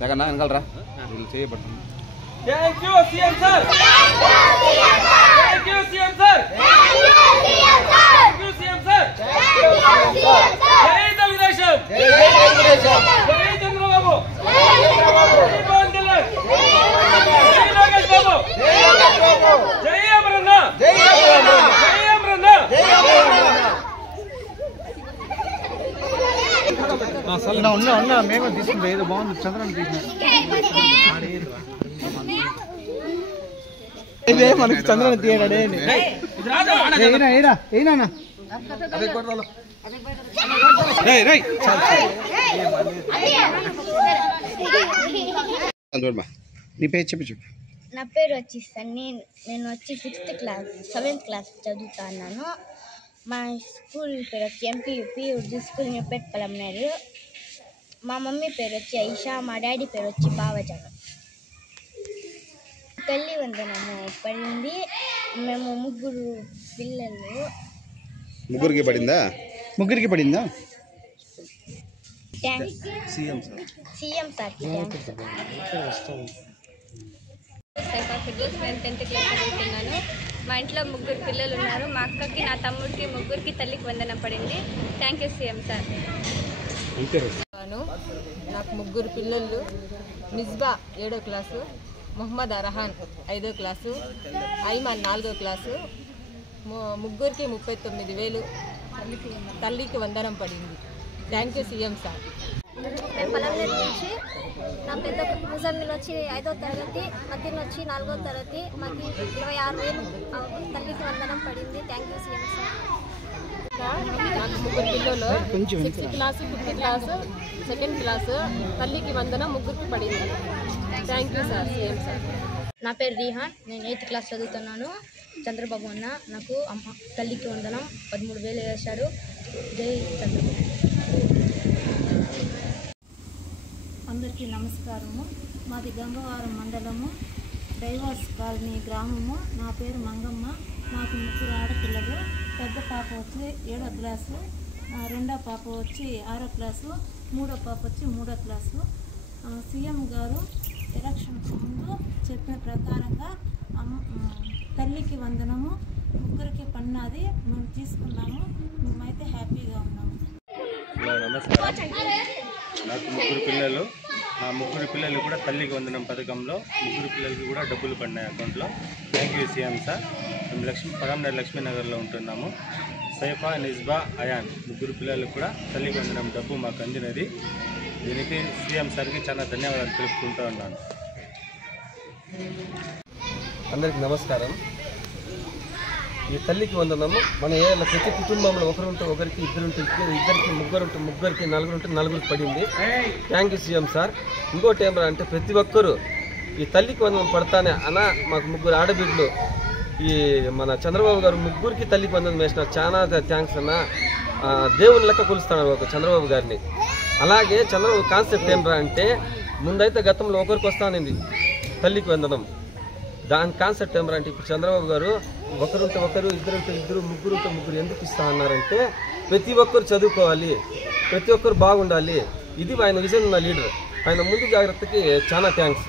జగన్నా వెనకాలరా వీళ్ళు చేయబడుతుంది. Thank you CM sir, thank you CM sir, thank you CM sir. జై తెలుగుదేశం, జై చంద్రబాబు, జై పవన్ కళ్యాణ్, జై లోకేష్ బాబు, జై అమరన్న, జై అమరన్న. ఉన్నా మేము తీసుకుంటాం. ఏదో బాగుంది చంద్రన్ మనకి చంద్రన్ తీయడే నీ పేరు చెప్పు. నా పేరు వచ్చి సన్నీ. నేను వచ్చి 6th క్లాస్ 7th క్లాస్ చదువుతున్నాను. మా స్కూల్ పేరు వచ్చి ఎంపీయూపీ ఉర్దూ స్కూల్ న్యూపేట్ పలమనేరు. మా మమ్మీ పేరు వచ్చి ఐషా, మా డాడీ పేరు వచ్చి బావజాను. తల్లి వందనము పడింది. మేము ముగ్గురు పిల్లలు. ముగ్గురికి పడిందా? CM sir Saifa Firdous. నేను 10th క్లాస్ చదువుతున్నాను. మా ఇంట్లో ముగ్గురు పిల్లలు ఉన్నారు. మా అక్కకి, నా తమ్ముడికి, ముగ్గురికి తల్లికి వందనం పడింది. Thank you CM sir. నాకు ముగ్గురు పిల్లలు. మిస్బా 7వ క్లాసు, మొహమ్మద్ అర్హాన్ 5వ క్లాసు, ఐమాన్ 4వ క్లాసు. ముగ్గురికి 39,000 తల్లికి వందనం పడింది. Thank you CM sir. నేను పలమనేరు నుంచి. నా పెద్ద ముజమ్మిల్ వచ్చి 5వ తరగతి, మధ్యలో వచ్చి 4వ తరగతి. మాకు 26,000 తల్లికి వందనం పడింది. Thank you CM sir. నాకు ముగ్గురు పిల్లలు. 6th class, 5th class, 2nd class. తల్లికి వందనం ముగ్గురికి పడింది. Thank you sir CM sir. నా పేరు రీహాన్. నేను 8th క్లాస్ చదువుతున్నాను. చంద్రబాబు అన్న నాకు తల్లికి వందనం 13,000 వేశాడు. జై చంద్రబాబు. అందరికీ నమస్కారము. మాది గంగవరం మండలము, డైవర్స్ కాలనీ గ్రామము. నా పేరు మంగమ్మ. నాకు ముగ్గురు ఆడపిల్లలు. పెద్ద పాప వచ్చి 7వ క్లాసు, రెండో పాప వచ్చి 6వ క్లాసు, మూడో పాప వచ్చి 3వ క్లాసు. సీఎం గారు ఎలక్షన్కు ముందు చెప్పిన ప్రకారంగా తల్లికి వందనము ముగ్గురికి పన్నది మేము తీసుకున్నాము. మేమైతే హ్యాపీగా ఉన్నాము. నమస్కారం. నాకు ముగ్గురు పిల్లలు. ఆ ముగ్గురు పిల్లలు కూడా తల్లికి వందనం పథకంలో ముగ్గురు పిల్లలకి కూడా డబ్బులు పడినాయి అకౌంట్లో. Thank you CM sir. మేము పలమనేరు లక్ష్మీనగర్లో ఉంటున్నాము. సైఫా, నిస్బా, అయాన్ ముగ్గురు పిల్లలకు కూడా తల్లికి వందనం డబ్బు మాకు అందినది. దీనికి సీఎం సార్కి చాలా ధన్యవాదాలు తెలుపుకుంటూ ఉన్నాను. అందరికీ నమస్కారం. ఈ తల్లికి వందనము మన ఏళ్ళ ప్రతి కుటుంబంలో ఒకరుంటే ఒకరికి, ఇద్దరుంటే ఇద్దరికి, ముగ్గురుంటే ముగ్గురికి, నలుగురుంటే నలుగురికి పడింది. Thank you CM sir. ఇంకోటి ఏమరా అంటే ప్రతి ఒక్కరూ ఈ తల్లికి వందనం పడతానే అన్న. మాకు ముగ్గురు ఆడబిడ్డలు. ఈ మన చంద్రబాబు గారు ముగ్గురికి తల్లికి వందనం వేసినారు. చాలా థ్యాంక్స్ అన్న. దేవుని లెక్క కొలుస్తున్నారు ఒక చంద్రబాబు గారిని. అలాగే చంద్రబాబు కాన్సెప్ట్ ఏమరా అంటే ముందైతే గతంలో ఒకరికి వస్తానండి తల్లికి వందనం. దాని కాన్సెప్ట్ ఏమరా అంటే ఇప్పుడు చంద్రబాబు గారు ఒకరుంటే ఒకరు, ఇద్దరుంటే ఇద్దరు, ముగ్గురుంటే ముగ్గురు ఎందుకు ఇస్తా అన్నారంటే ప్రతి ఒక్కరు చదువుకోవాలి, ప్రతి ఒక్కరు బాగుండాలి. ఇది ఆయన విజన్ ఉన్న లీడర్. ఆయన ముందు జాగ్రత్తకి చాలా థ్యాంక్స్.